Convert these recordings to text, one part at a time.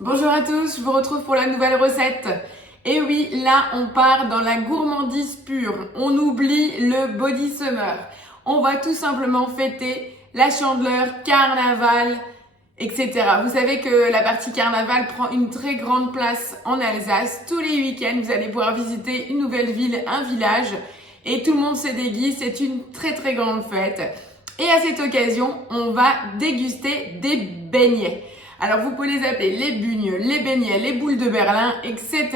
Bonjour à tous, je vous retrouve pour la nouvelle recette. Et oui, là on part dans la gourmandise pure, on oublie le body summer. On va tout simplement fêter la Chandeleur, carnaval, etc. Vous savez que la partie carnaval prend une très grande place en Alsace. Tous les week-ends, vous allez pouvoir visiter une nouvelle ville, un village, et tout le monde se déguise, c'est une très très grande fête. Et à cette occasion, on va déguster des beignets. Alors vous pouvez les appeler les bugnes, les beignets, les boules de Berlin, etc.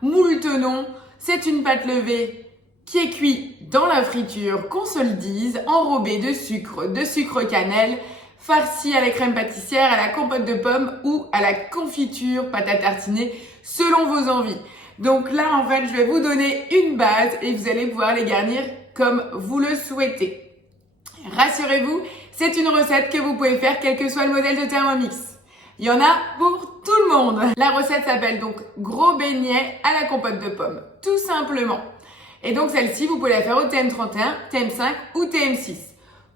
Moult noms, c'est une pâte levée qui est cuite dans la friture, qu'on se le dise, enrobée de sucre cannelle, farcie à la crème pâtissière, à la compote de pommes ou à la confiture, pâte à tartiner, selon vos envies. Donc là, en fait, je vais vous donner une base et vous allez pouvoir les garnir comme vous le souhaitez. Rassurez-vous, c'est une recette que vous pouvez faire quel que soit le modèle de Thermomix. Il y en a pour tout le monde. La recette s'appelle donc gros beignets à la compote de pommes, tout simplement. Et donc celle-ci, vous pouvez la faire au TM31, TM5 ou TM6.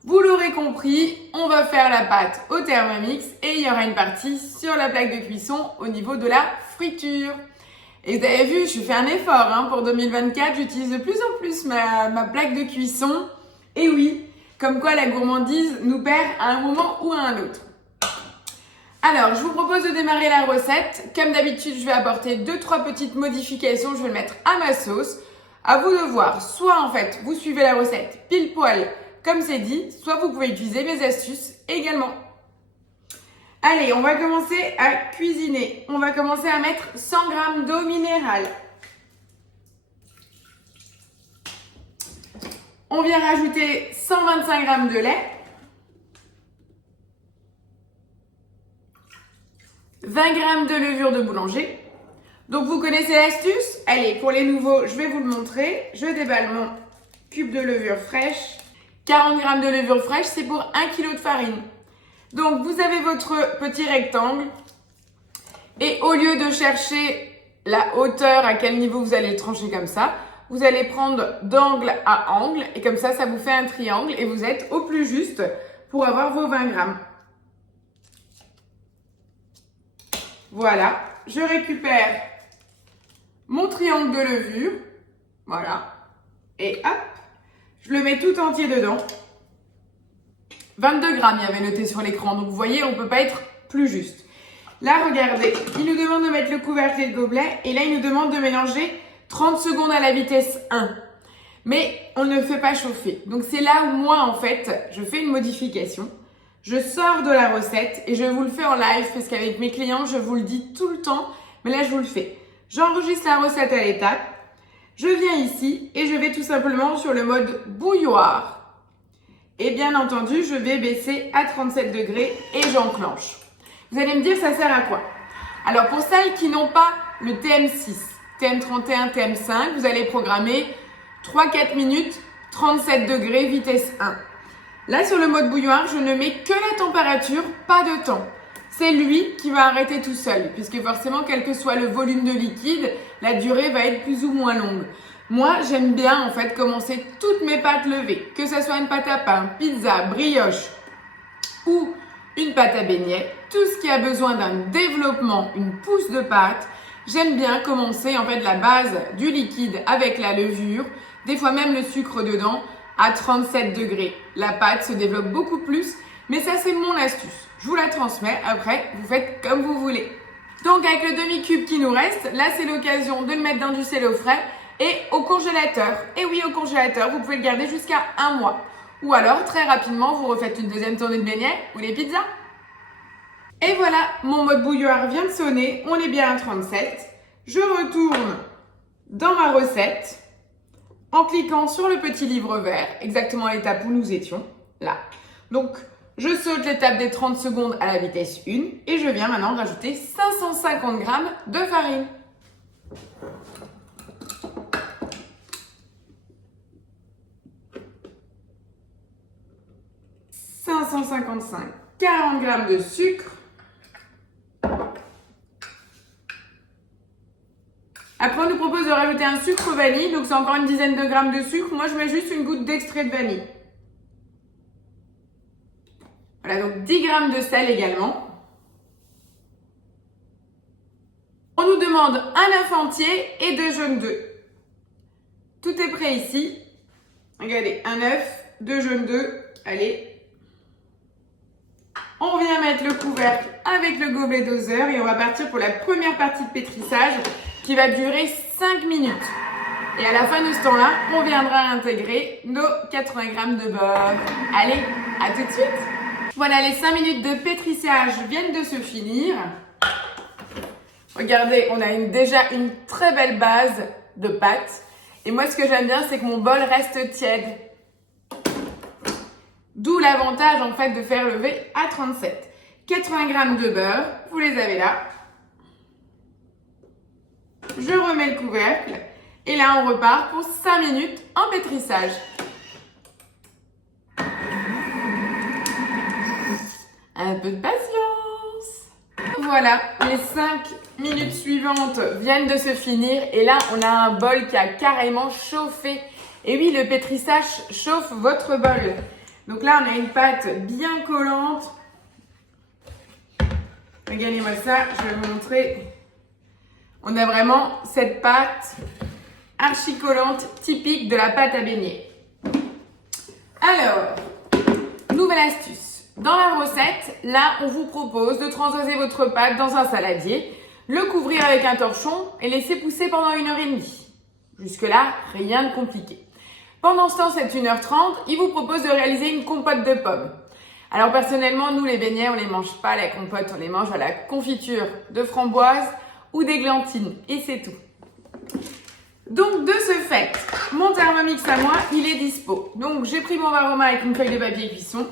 Vous l'aurez compris, on va faire la pâte au Thermomix et il y aura une partie sur la plaque de cuisson au niveau de la friture. Et vous avez vu, je fais un effort pour 2024, j'utilise de plus en plus ma plaque de cuisson. Et oui, comme quoi la gourmandise nous perd à un moment ou à un autre. Alors, je vous propose de démarrer la recette. Comme d'habitude, je vais apporter 2-3 petites modifications. Je vais le mettre à ma sauce. À vous de voir. Soit, en fait, vous suivez la recette pile poil comme c'est dit, soit vous pouvez utiliser mes astuces également. Allez, on va commencer à cuisiner. On va commencer à mettre 100 g d'eau minérale. On vient rajouter 125 g de lait. 20 g de levure de boulanger. Donc vous connaissez l'astuce. Allez, pour les nouveaux, je vais vous le montrer. Je déballe mon cube de levure fraîche. 40 g de levure fraîche, c'est pour 1 kg de farine. Donc vous avez votre petit rectangle. Et au lieu de chercher la hauteur, à quel niveau vous allez le trancher comme ça, vous allez prendre d'angle à angle. Et comme ça, ça vous fait un triangle. Et vous êtes au plus juste pour avoir vos 20 g. Voilà, je récupère mon triangle de levure, voilà, et hop, je le mets tout entier dedans. 22 g, il y avait noté sur l'écran, donc vous voyez, on ne peut pas être plus juste. Là, regardez, il nous demande de mettre le couvercle et le gobelet, et là, il nous demande de mélanger 30 secondes à la vitesse 1. Mais on ne fait pas chauffer. Donc c'est là où moi, en fait, je fais une modification. Je sors de la recette et je vous le fais en live parce qu'avec mes clients, je vous le dis tout le temps, mais là, je vous le fais. J'enregistre la recette à l'étape. Je viens ici et je vais tout simplement sur le mode bouilloire. Et bien entendu, je vais baisser à 37 degrés et j'enclenche. Vous allez me dire, ça sert à quoi? Alors, pour celles qui n'ont pas le TM6, TM31, TM5, vous allez programmer 3-4 minutes, 37 degrés, vitesse 1. Là, sur le mode bouilloire, je ne mets que la température, pas de temps. C'est lui qui va arrêter tout seul, puisque forcément, quel que soit le volume de liquide, la durée va être plus ou moins longue. Moi, j'aime bien en fait commencer toutes mes pâtes levées, que ce soit une pâte à pain, pizza, brioche ou une pâte à beignets, tout ce qui a besoin d'un développement, une pousse de pâte. J'aime bien commencer en fait la base du liquide avec la levure, des fois même le sucre dedans, à 37 degrés. La pâte se développe beaucoup plus, mais ça c'est mon astuce. Je vous la transmets, après vous faites comme vous voulez. Donc avec le demi-cube qui nous reste, là c'est l'occasion de le mettre dans du sel au frais et au congélateur. Et oui, au congélateur, vous pouvez le garder jusqu'à 1 mois. Ou alors, très rapidement, vous refaites une deuxième tournée de beignets ou les pizzas. Et voilà, mon mode bouilloire vient de sonner, on est bien à 37. Je retourne dans ma recette en cliquant sur le petit livre vert, exactement à l'étape où nous étions, là. Donc, je saute l'étape des 30 secondes à la vitesse 1 et je viens maintenant rajouter 550 g de farine. « 555, 40 g de sucre. Après, on nous propose de rajouter un sucre vanille, donc c'est encore une dizaine de grammes de sucre. Moi, je mets juste une goutte d'extrait de vanille. Voilà, donc 10 g de sel également. nous demande un œuf entier et 2 jaunes d'œufs. Tout est prêt ici. Regardez, un œuf, 2 jaunes d'œufs. Allez. On vient mettre le couvercle avec le gobelet doseur et on va partir pour la première partie de pétrissage qui va durer 5 minutes. Et à la fin de ce temps-là, on viendra intégrer nos 80 g de beurre. Allez, à tout de suite. Voilà, les 5 minutes de pétrissage viennent de se finir. Regardez, on a déjà une très belle base de pâte. Et moi, ce que j'aime bien, c'est que mon bol reste tiède. D'où l'avantage, en fait, de faire lever à 37. 80 g de beurre, vous les avez là. Je remets le couvercle. Et là, on repart pour 5 minutes en pétrissage. Un peu de patience. Voilà, les 5 minutes suivantes viennent de se finir. Et là, on a un bol qui a carrément chauffé. Et oui, le pétrissage chauffe votre bol. Donc là, on a une pâte bien collante. Regardez-moi ça, je vais vous montrer. On a vraiment cette pâte archi collante typique de la pâte à beignets. Alors, nouvelle astuce. Dans la recette, là, on vous propose de transvaser votre pâte dans un saladier, le couvrir avec un torchon et laisser pousser pendant 1h30. Jusque-là, rien de compliqué. Pendant ce temps, c'est 1h30, il vous propose de réaliser une compote de pommes. Alors personnellement, nous les beignets, on les mange pas, la compote, on les mange à la confiture de framboise ou d'églantine et c'est tout. Donc de ce fait, mon Thermomix à moi, il est dispo. Donc j'ai pris mon Varoma avec une feuille de papier cuisson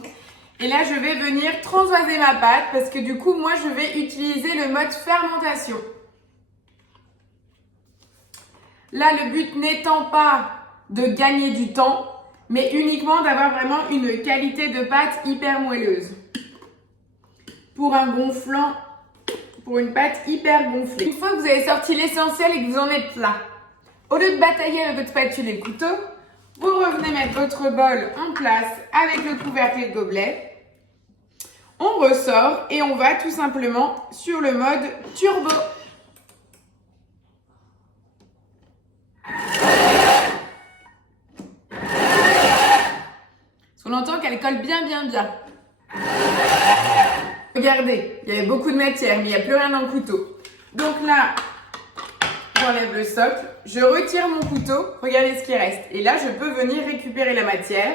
et là je vais venir transvaser ma pâte parce que du coup moi je vais utiliser le mode fermentation. Là le but n'étant pas de gagner du temps, mais uniquement d'avoir vraiment une qualité de pâte hyper moelleuse. Pour un gonflant, pour une pâte hyper gonflée. Une fois que vous avez sorti l'essentiel et que vous en êtes là, au lieu de batailler avec votre spatule et le couteau, vous revenez mettre votre bol en place avec le couvercle et le gobelet. On ressort et on va tout simplement sur le mode turbo. On entend qu'elle colle bien. Regardez, il y avait beaucoup de matière, mais il n'y a plus rien dans le couteau. Donc là, j'enlève le socle, je retire mon couteau, regardez ce qui reste. Et là, je peux venir récupérer la matière.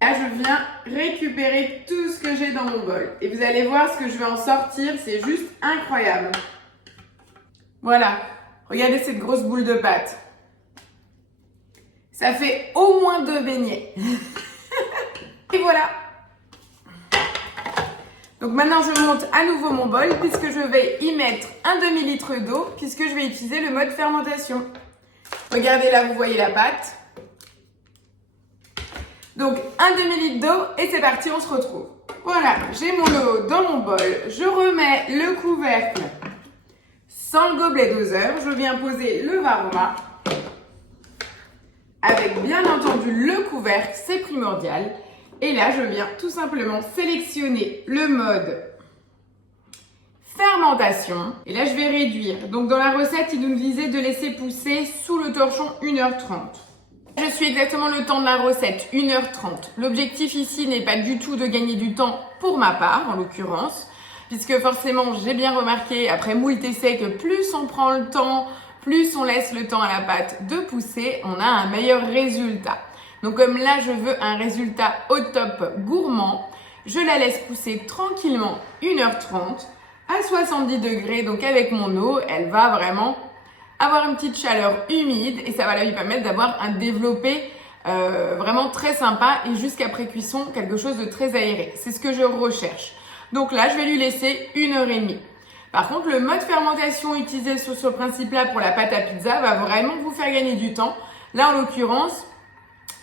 Là, je viens récupérer tout ce que j'ai dans mon bol. Et vous allez voir ce que je vais en sortir, c'est juste incroyable. Voilà, regardez cette grosse boule de pâte. Ça fait au moins 2 beignets. Et voilà. Donc maintenant, je monte à nouveau mon bol puisque je vais y mettre un demi-litre d'eau puisque je vais utiliser le mode fermentation. Regardez là, vous voyez la pâte. Donc un demi-litre d'eau et c'est parti, on se retrouve. Voilà, j'ai mon eau dans mon bol. Je remets le couvercle sans le gobelet doseur. Je viens poser le Varoma. Avec bien entendu le couvercle, c'est primordial. Et là, je viens tout simplement sélectionner le mode fermentation. Et là, je vais réduire. Donc, dans la recette, il nous disait de laisser pousser sous le torchon 1h30. Je suis exactement le temps de la recette, 1h30. L'objectif ici n'est pas du tout de gagner du temps pour ma part, en l'occurrence, puisque forcément, j'ai bien remarqué, après moult essais, que plus on prend le temps, plus on laisse le temps à la pâte de pousser, on a un meilleur résultat. Donc comme là, je veux un résultat au top gourmand, je la laisse pousser tranquillement 1h30 à 70 degrés. Donc avec mon eau, elle va vraiment avoir une petite chaleur humide et ça va lui permettre d'avoir un développé vraiment très sympa et jusqu'à pré-cuisson, quelque chose de très aéré. C'est ce que je recherche. Donc là, je vais lui laisser 1h30. Par contre, le mode fermentation utilisé sur ce principe-là pour la pâte à pizza va vraiment vous faire gagner du temps. Là, en l'occurrence,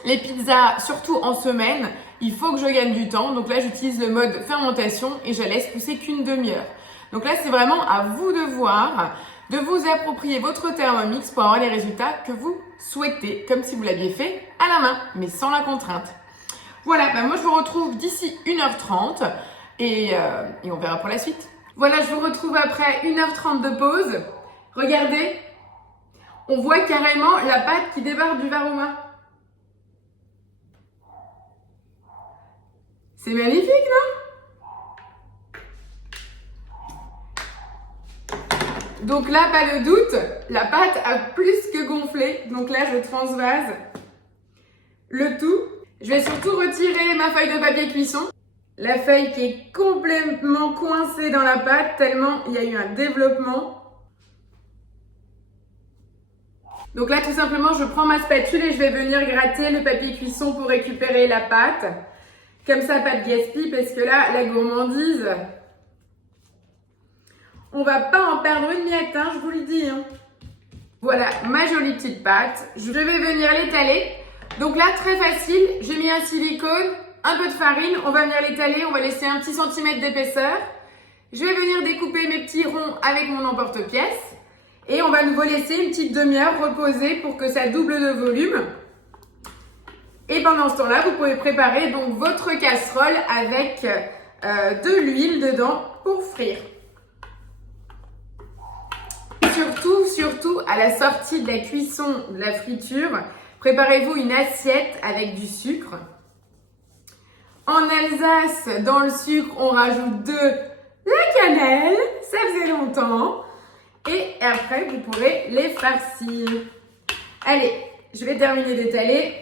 les pizzas, surtout en semaine, il faut que je gagne du temps. Donc là, j'utilise le mode fermentation et je laisse pousser qu'une demi-heure. Donc là, c'est vraiment à vous de voir, de vous approprier votre Thermomix pour avoir les résultats que vous souhaitez, comme si vous l'aviez fait à la main, mais sans la contrainte. Voilà, moi je vous retrouve d'ici 1h30. et on verra pour la suite. Voilà, je vous retrouve après 1h30 de pause. Regardez, on voit carrément la pâte qui débarque du varoma. C'est magnifique, non? Donc là, pas de doute, la pâte a plus que gonflé. Donc là, je transvase le tout. Je vais surtout retirer ma feuille de papier cuisson. La feuille qui est complètement coincée dans la pâte tellement il y a eu un développement. Donc là, tout simplement, je prends ma spatule et je vais venir gratter le papier cuisson pour récupérer la pâte. Comme ça, pas de gaspille, parce que là, la gourmandise, on va pas en perdre une miette, hein, je vous le dis. Hein. Voilà, ma jolie petite pâte. Je vais venir l'étaler. Donc là, très facile, j'ai mis un silicone, un peu de farine, on va venir l'étaler, on va laisser un petit centimètre d'épaisseur. Je vais venir découper mes petits ronds avec mon emporte-pièce. Et on va nous laisser une petite demi-heure reposer pour que ça double de volume. Et pendant ce temps-là, vous pouvez préparer donc votre casserole avec de l'huile dedans pour frire. Surtout, à la sortie de la cuisson, de la friture, préparez-vous une assiette avec du sucre. En Alsace, dans le sucre, on rajoute de la cannelle, ça faisait longtemps. Et après, vous pourrez les farcir. Allez, je vais terminer d'étaler.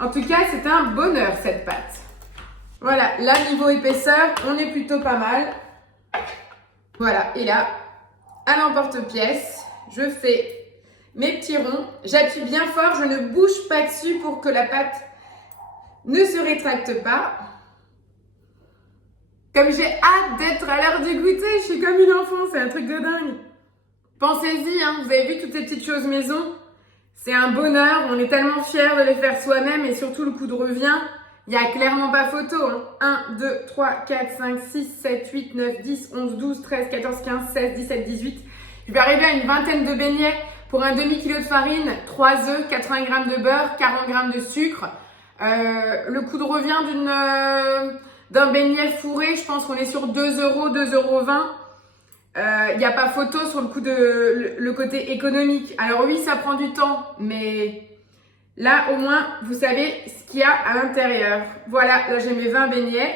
En tout cas, c'est un bonheur cette pâte. Voilà, là, niveau épaisseur, on est plutôt pas mal. Voilà, et là, à l'emporte-pièce, je fais mes petits ronds. J'appuie bien fort, je ne bouge pas dessus pour que la pâte ne se rétracte pas. Comme j'ai hâte d'être à l'heure du goûter, je suis comme une enfant, c'est un truc de dingue. Pensez-y, hein, vous avez vu toutes ces petites choses maison? C'est un bonheur, on est tellement fiers de les faire soi-même et surtout le coup de revient, il n'y a clairement pas photo. Hein. 1, 2, 3, 4, 5, 6, 7, 8, 9, 10, 11, 12, 13, 14, 15, 16, 17, 18. Je vais arriver à une vingtaine de beignets pour un demi-kilo de farine, 3 œufs, 80 g de beurre, 40 g de sucre. Le coût de revient d'un beignet fourré, je pense qu'on est sur 2 €, 2,20 €. Il n'y a pas photo sur le coup le côté économique. Alors oui, ça prend du temps, mais là au moins, vous savez ce qu'il y a à l'intérieur. Voilà, là j'ai mes 20 beignets.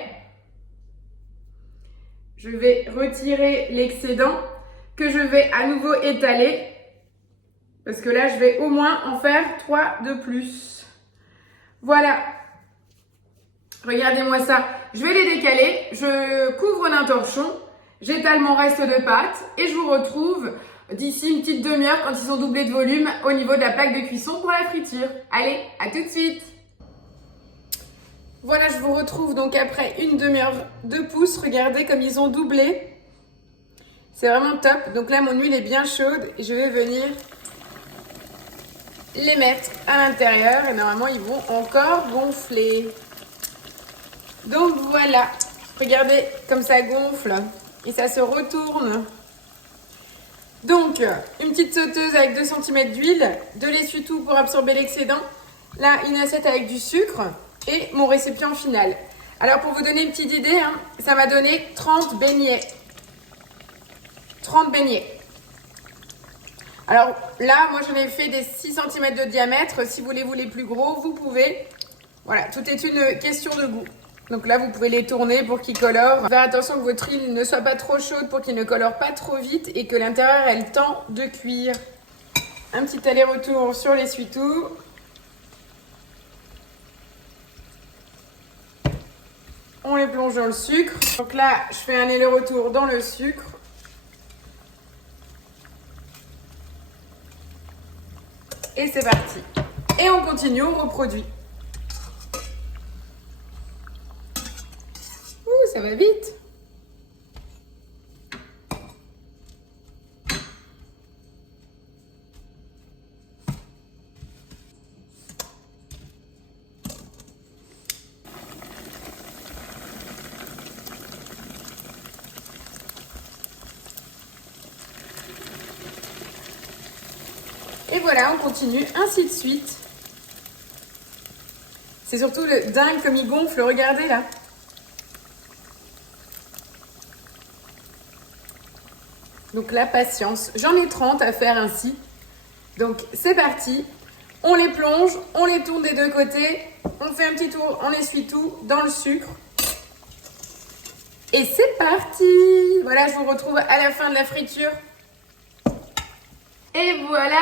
Je vais retirer l'excédent que je vais à nouveau étaler. Parce que là, je vais au moins en faire 3 de plus. Voilà. Regardez-moi ça. Je vais les décaler. Je couvre d'un torchon. J'étale mon reste de pâte. Et je vous retrouve d'ici une petite demi-heure quand ils ont doublé de volume au niveau de la plaque de cuisson pour la friture. Allez, à tout de suite. Voilà, je vous retrouve donc après une demi-heure de pouce. Regardez comme ils ont doublé. C'est vraiment top. Donc là, mon huile est bien chaude. Et je vais venir les mettre à l'intérieur. Et normalement, ils vont encore gonfler. Donc voilà. Regardez comme ça gonfle. Et ça se retourne. Donc, une petite sauteuse avec 2 cm d'huile. De l'essuie-tout pour absorber l'excédent. Là, une assiette avec du sucre. Et mon récipient final. Alors, pour vous donner une petite idée, hein, ça m'a donné 30 beignets. 30 beignets. Alors là, moi, j'en ai fait des 6 cm de diamètre. Si vous les voulez plus gros, vous pouvez. Voilà, tout est une question de goût. Donc là, vous pouvez les tourner pour qu'ils colorent. Faire attention que votre huile ne soit pas trop chaude pour qu'il ne colore pas trop vite et que l'intérieur ait le temps de cuire. Un petit aller-retour sur l'essuie-tout. On les plonge dans le sucre. Donc là, je fais un aller-retour dans le sucre. Et c'est parti. Et on continue, on reproduit. Ouh, ça va vite. Et voilà, on continue, ainsi de suite. C'est surtout le dingue comme il gonfle, regardez là. Donc la patience. J'en ai 30 à faire ainsi. Donc c'est parti. On les plonge, on les tourne des deux côtés. On fait un petit tour, on essuie tout dans le sucre. Et c'est parti! Voilà, je vous retrouve à la fin de la friture. Et voilà,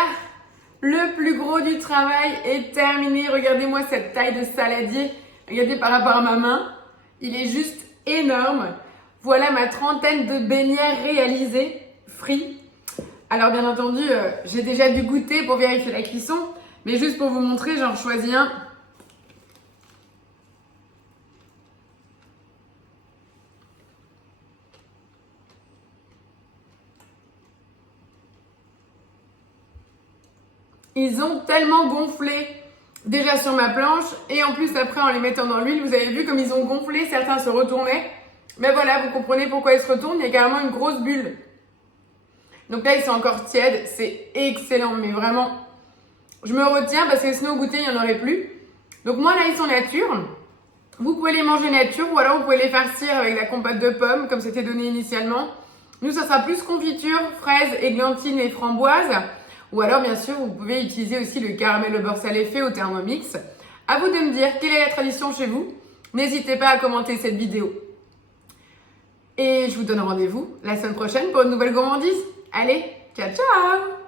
le plus gros du travail est terminé. Regardez-moi cette taille de saladier. Regardez par rapport à ma main. Il est juste énorme. Voilà ma trentaine de beignets réalisés, frits. Alors bien entendu, j'ai déjà dû goûter pour vérifier la cuisson. Mais juste pour vous montrer, j'en choisis un. Ils ont tellement gonflé déjà sur ma planche et en plus après en les mettant dans l'huile, vous avez vu comme ils ont gonflé, certains se retournaient. Mais voilà, vous comprenez pourquoi ils se retournent, il y a carrément une grosse bulle. Donc là, ils sont encore tièdes, c'est excellent, mais vraiment, je me retiens parce que sinon au goûter, il n'y en aurait plus. Donc moi là, ils sont nature. Vous pouvez les manger nature ou alors vous pouvez les farcir avec la compote de pommes comme c'était donné initialement. Nous, ça sera plus confiture, fraises, églantines et framboises. Ou alors, bien sûr, vous pouvez utiliser aussi le caramel au beurre salé fait au Thermomix. À vous de me dire quelle est la tradition chez vous. N'hésitez pas à commenter cette vidéo. Et je vous donne rendez-vous la semaine prochaine pour une nouvelle gourmandise. Allez, ciao ciao!